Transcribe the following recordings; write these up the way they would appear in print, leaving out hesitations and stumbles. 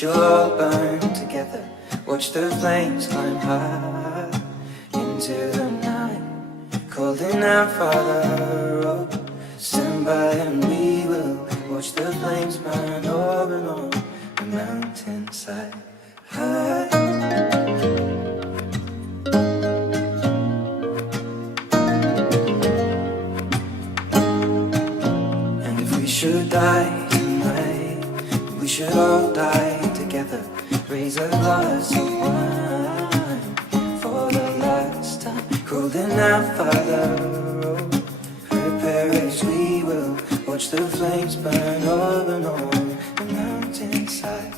shall all burn together. Watch the flames climb high into the night, calling out, Father, oh, stand by and we will watch the flames burn over and on the mountainside. And if we should die tonight, we should all die together. Raise a glass of wine for the last time, calling out, Father, oh, prepare as we will watch the flames burn over and on the mountainside.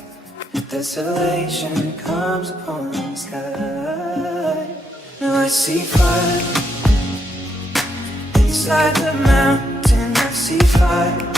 Desolation comes upon the sky. Now I see fire inside the mountain. I see fire